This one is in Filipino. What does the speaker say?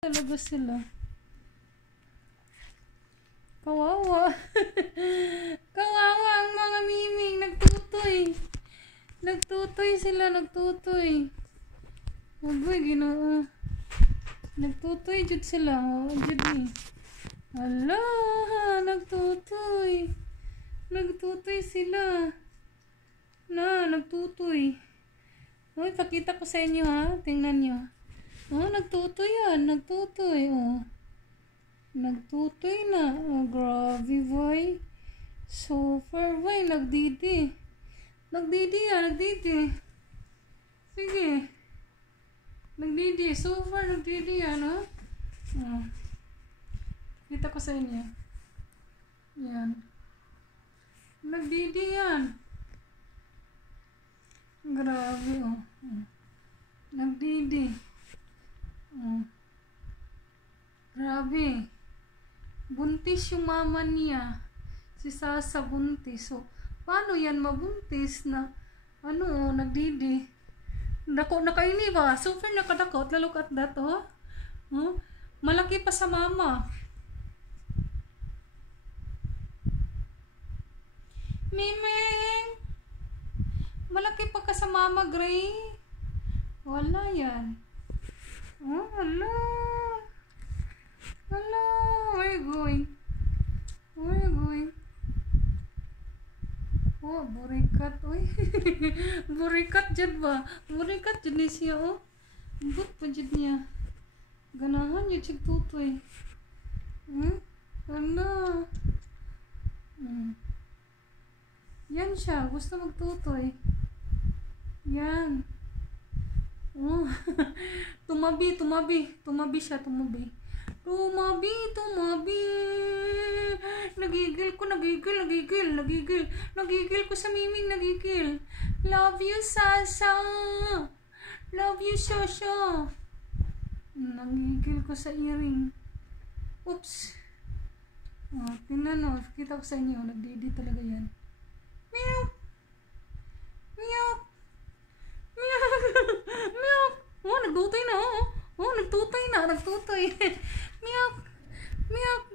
Talaga sila. Kawawa. Kawawa ang mga miming. Nagtutoy. Nagtutoy sila. Nagtutoy. Agoy, ginoo. Nagtutoy jud sila. Jud ni. Ala, nagtutoy. Nagtutoy sila. Nagtutoy. Uy, pakita ko sa inyo ha. Tingnan nyo. Nagtutoy yan. Nagtutoy. Nagtutoy na. Grabe, boy. Super, boy. Nagdidi. Nagdidi yan. Nagdidi. Sige. Nagdidi. Super, nagdidi yan, ha? Kita ko sa inyo. Yan. Nagdidi yan. Grabe, Nagdidi. Grabe. Buntis yung mama niya. Si Sasa buntis. So, paano yan mabuntis na nagdidi? Nakaini ba? Super nakadakot. Look at that, malaki pa sa mama. Mimeng! Malaki pa ka sa mama, Gray. Wala yan. Hala. Hala. Where you going? Where you going? Burikat. Uy. Burikat dyan ba? Burikat dyan siya, But pa dyan niya. Ganahan yung chig tutoy. Hala. Yan siya. Gusto magtutoy. Yan. Tumabi. Tumabi siya. Tumabi. Nagigil ko sa miming. Nagigil. Love you, Sasa. Love you, Shosho. Nagigil ko sa earring. Oops. Tingnan o. Kita ko sa inyo. Nagdidi talaga yan. Meow. Meow. Meow. Meow. Nagtutoy na, Nagtutoy na. Nagtutoy. Meow. Meow.